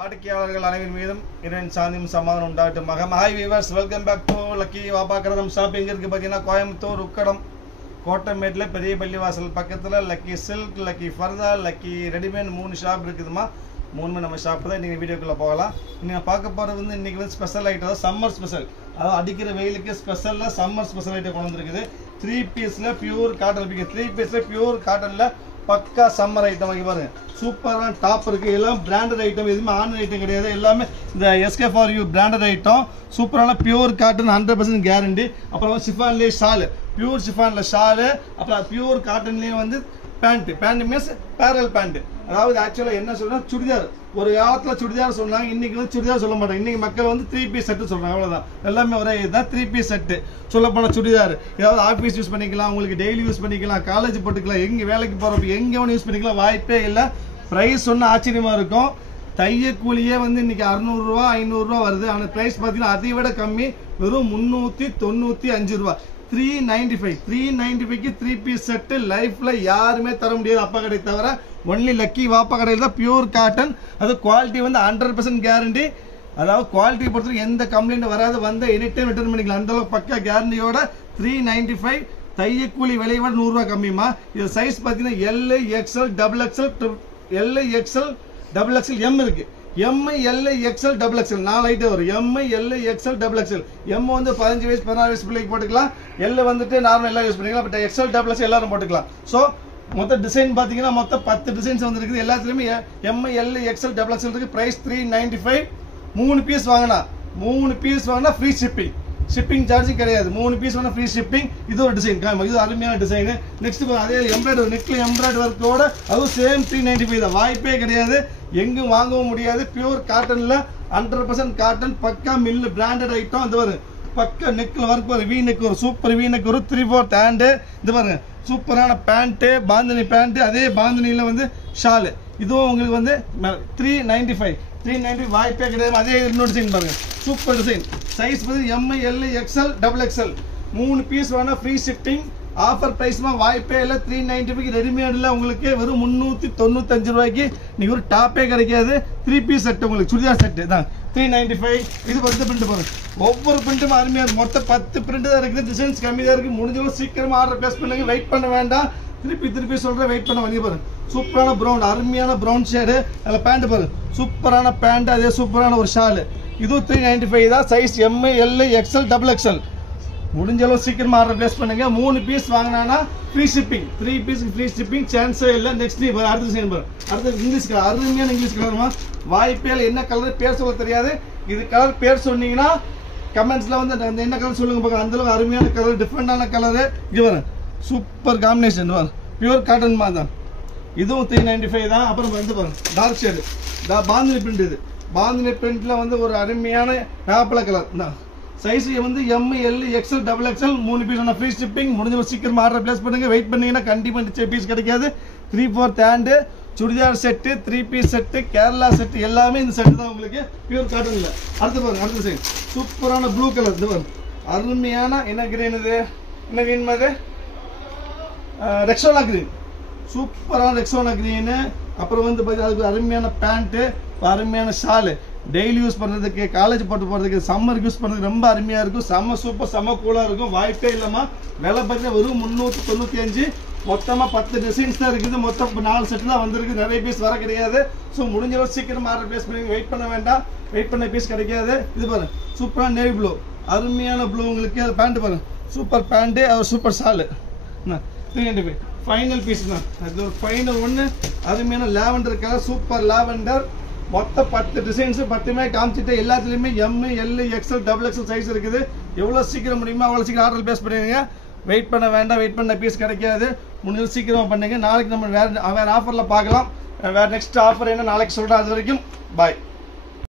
வாடிக்கையாளர்கள் அனைவரின் மீதும் இறைவன் சாந்தியும் சமாதானம் உண்டாகட்டும். Hi viewers, welcome back to lucky வாபாக்கரம் ஷாப். எங்கே இருக்குது பார்த்தீங்கன்னா கோயம்புத்தூர் உக்கடம் கோட்டமேட்டில் பெரிய பள்ளிவாசல் பக்கத்தில் lucky silk, lucky purdah, lucky readymade 3 shop இருக்குதுமா. 3 நம்ம ஷாப் தான். இன்றைக்கி வீடியோக்குள்ளே போகலாம். நீங்கள் பார்க்க போகிறது வந்து இன்றைக்கி வந்து ஸ்பெஷல் ஐட்டம் தான், சம்மர் ஸ்பெஷல். அதாவது அடிக்கிற வெயிலுக்கு ஸ்பெஷலில் சம்மர் ஸ்பெஷல் ஐட்டம் கொண்டு வந்துருக்குது. 3 பீஸில் பியூர் காட்டன் இருக்குது. 3 பீஸில் பியூர் காட்டனில் பக்கா சம்மர் ஐட்டம் வாங்கி பாருங்க. சூப்பரான டாப் இருக்குது. எல்லாம் பிராண்டட் ஐட்டம், எதுவுமே ஆன்லைன் ஐட்டம் கிடையாது. எல்லாமே இந்த SK4U பிராண்டட் ஐட்டம். சூப்பரான பியூர் காட்டன் 100% கேரண்டி. அப்புறம் ஷிஃபான்லேயே ஷாலு, பியூர் ஷிஃபானில் ஷாலு. அப்புறம் பியூர் காட்டன்லேயே வந்து பேண்ட் மீன்ஸ் பேரல் பேண்ட். அதாவது ஆக்சுவலாக என்ன சொல்கிறேன், சுடிதார். ஒரு காலத்தில் சுடிதார் சொன்னாங்க, இன்றைக்கி வந்து சுடிதார் சொல்ல மாட்டாங்க. இன்றைக்கி மக்கள் வந்து 3 பீஸ் செட்டு சொல்கிறாங்க. அவ்வளோதான், எல்லாமே ஒரே இதுதான் 3 பீஸ் செட்டு. சொல்லப்போனால் சுடிதார் ஏதாவது ஆஃபீஸ் யூஸ் பண்ணிக்கலாம், உங்களுக்கு டெய்லி யூஸ் பண்ணிக்கலாம், காலேஜ் போட்டுக்கலாம், எங்கே வேலைக்கு போகிறப்ப எங்கே ஒன்று யூஸ் பண்ணிக்கலாம். வாய்ப்பே இல்லை. ப்ரைஸ் ஒன்றும் ஆச்சரியமாக இருக்கும். தைய கூலியே வந்து இன்றைக்கி 600 ரூபா 500 ரூபா வருது. ஆனால் ப்ரைஸ் பார்த்தீங்கன்னா அதை விட கம்மி, வெறும் 395 ரூபா. 395க்கு 3 பீஸ் செட்டு லைஃப்ல யாருமே தர முடியாது, அப்பா கடை தவிர. ஒன்லி லக்கி வாப்பா கடையில் தான் பியூர் காட்டன். அது குவாலிட்டி வந்து 100% கேரண்டி. அதாவது குவாலிட்டி பொறுத்தவரைக்கும் எந்த கம்ப்ளைண்ட் வராது. வந்து எனி டைம் ரிட்டர்ன் பண்ணிக்கலாம். அந்த அளவுக்கு பக்கா கேரண்டியோட 395. தைய கூலி விலையை விட 100 ரூபா கம்மிமா. இது சைஸ் பார்த்தீங்கன்னா L, XL, XXL, L, XL, XXL, M இருக்கு. M, L, XL, XXL 4 item வரும். M, L, XL, XXL. M வந்து 15 வயசு 16 வயசு பிள்ளைக்கு போட்டுக்கலாம். L வந்துட்டு நார்மல் எல்லாம் யூஸ் பண்ணிக்கலாம். பட் XL, XXL எல்லாரும் போட்டுக்கலாம். ஸோ மொத்த டிசைன் பார்த்தீங்கன்னா மொத்தம் 10 டிசைன்ஸ் வந்துருக்குது. எல்லாத்துலேயுமே M, L, XL, XXL இருக்கு. ப்ரைஸ் 395. 3 பீஸ் வாங்கினா ஃப்ரீ ஷிப்பிங். ஷிப்பிங் சார்ஜும் கிடையாது. 3 பீஸ் வேணா ஃப்ரீ ஷிப்பிங். இது ஒரு டிசைன், இது அருமையான டிசைனு. நெக்ஸ்ட் அதே எம்ப்ராய்டரி, நெக்கில் எம்ப்ராய்டரி ஒர்க்கோட அதுவும் சேம் 395 தான். வாய்ப்பே கிடையாது, எங்கும் வாங்கவும் முடியாது. பியூர் காட்டனில் 100% காட்டன், பக்கா மில்லு பிராண்டட் ஐட்டம். இது வரும் பக்கா நெக்கில் ஒர்க் வரும். வீ நெக் வரும், சூப்பர் வீ நெக் வரும். 3/4 ஹேண்டு. இது பாருங்க, சூப்பரான பேண்ட்டு, பாந்தினி பேண்ட்டு. அதே பாந்தினியில் வந்து ஷாலு. இதுவும் உங்களுக்கு வந்து 395 வாய்ப்பே கிடையாது. அதே இன்னொரு டிசைன் பாருங்க, சூப்பர் டிசைன். சைஸ் வந்து M, L, XL, XXL. 3 piece வேணா ஃப்ரீ ஷிப்பிங். ஆஃபர் ப்ரைஸ்மா வாய்ப்பே இல்லை. 395 ரெடிமேடில் உங்களுக்கு வெறும் 395 ரூபாய்க்கு நீங்கள் ஒரு டாப்பே கிடைக்காது. 3 பீஸ் செட்டு உங்களுக்கு சுடிதார் செட்டு தான் 395. இது 10 பிரிண்ட் பாருங்க. ஒவ்வொரு பிரிண்ட்டும் அருமையாக இருக்கும். மொத்தம் 10 பிரிண்ட் தான் இருக்குது. டிசைன்ஸ் கம்மி தான் இருக்குது. முடிஞ்சளவு சீக்கிரமாக ஆர்டர் பிளேஸ் பண்ணுங்க. வெயிட் பண்ண வேண்டாம். திருப்பி சொல்கிறேன், வெயிட் பண்ண வந்து பாருங்க. சூப்பரான ப்ரௌன், அருமையான ப்ரௌன் ஷேடு. அதில் பேண்ட் பாருங்க, சூப்பரான பேண்ட். அதே சூப்பரான ஒரு ஷாலு. இதுவும் 395 தான். Size M, L, XL, XXL. முடிஞ்ச அளவு சீக்கிரமா ஆர்டர் பிளேஸ் பண்ணுங்க. 3 பீஸ் வாங்கினா ஃப்ரீ ஷிப்பிங். 3 பீஸ்க்கு ஃப்ரீ ஷிப்பிங் சான்ஸே இல்லை. நெக்ஸ்ட் அடுத்த டிசைன் பாருங்க. அடுத்து இங்கிலீஷ் கலர், அருமையான இங்கிலீஷ் கலர்மா. வாய்ப்பே இல்லை. என்ன கலர் பேர் சொல்ல தெரியாது. இது கலர் பேர் சொன்னீங்கன்னா கமெண்ட்ஸ்ல வந்து என்ன கலர் சொல்லுங்க பார்க்க. அந்த அளவுக்கு அருமையான கலர், டிஃப்ரெண்டான கலரு. இது வரும் சூப்பர் காம்பினேஷன். பியூர் காட்டன் மாதிரி தான். இதுவும் 395 தான். அப்புறம் வந்து பாருங்க டார்க் ஷேடு, பாந்தினி பிரிண்ட். இது பாந்தினி பிரிண்ட்ல வந்து ஒரு அருமையான ஆப்பிள் கலர் தான். சைஸ் வந்து M, L, XL, XXL. 3 piece free shipping. முடிஞ்ச சீக்கிரமா ஆர்டர் பிளேஸ் பண்ணுங்க. வெயிட் பண்ணீங்கன்னா கண்டிப்பா நிச்சய பீஸ் கிடைக்காது. 3/4 hand, churidar set, 3 piece set, Kerala set, எல்லாமே இந்த செட்டு தான் உங்களுக்கு பியூர் காட்டன்ல. அடுத்து பாருங்க, அடுத்த சைடு சூப்பரான ப்ளூ கலர். இது பாருங்க, அருமையான என்ன கிரீன். இது என்ன கிரீன் மாதிரி, ரெக்ஸோனா கிரீன். சூப்பரான ரெக்ஸோனா கிரீனு. அப்புறம் வந்து பார்த்தீங்கன்னா அதுக்கு அருமையான பேண்ட்டு, அருமையான ஷாலு. டெய்லி யூஸ் பண்ணுறதுக்கு, காலேஜ் போட்டு போகிறதுக்கு, சம்மருக்கு யூஸ் பண்ணுறதுக்கு ரொம்ப அருமையாக இருக்கும். செம்ம சூப்பர், செம்ம கூலாக இருக்கும். வாய்ப்பே இல்லாமல். விலை பார்த்தீங்கன்னா வெறும் 395. மொத்தமாக 10 டிசைன்ஸ் தான் இருக்குது. மொத்தம் 4 செட்டு தான் வந்திருக்கு. நிறைய பீஸ் வர கிடையாது. ஸோ முடிஞ்ச அளவு சீக்கிரம் ஆர்டர் பிளேஸ் பண்ணி வெயிட் பண்ண வேண்டாம். வெயிட் பண்ண பீஸ் கிடைக்காது. இது பாருங்க, சூப்பரான நேவி ப்ளூ, அருமையான ப்ளூ உங்களுக்கு. அது பேண்ட்டு பாருங்க, சூப்பர் பேண்ட்டு, அது சூப்பர் ஷாலு. 395 ஃபைனல் பீஸ் தான். அது ஒரு ஃபைனல் ஒன்று, அருமையான லாவெண்டர் கலர், சூப்பர் லாவெண்டர். மொத்தம் 10 டிசைன்ஸு 10மே காமிச்சிட்டு எல்லாத்துலேயுமே M, L, XL, XXL size இருக்குது. எவ்வளோ சீக்கிரம் முடியுமோ அவ்வளோ சீக்கிரம் ஆர்டர் பிளேஸ் பண்ணிடுங்க. வெயிட் பண்ண வேண்டாம். வெயிட் பண்ண பீஸ் கிடைக்காது. முடிஞ்சது சீக்கிரமாக பண்ணுங்க. நாளைக்கு நம்ம வேறு ஆஃபரில் பார்க்கலாம். வேறு நெக்ஸ்ட் ஆஃபர் என்ன நாளைக்கு சொல்கிறேன். அது வரைக்கும் பாய்.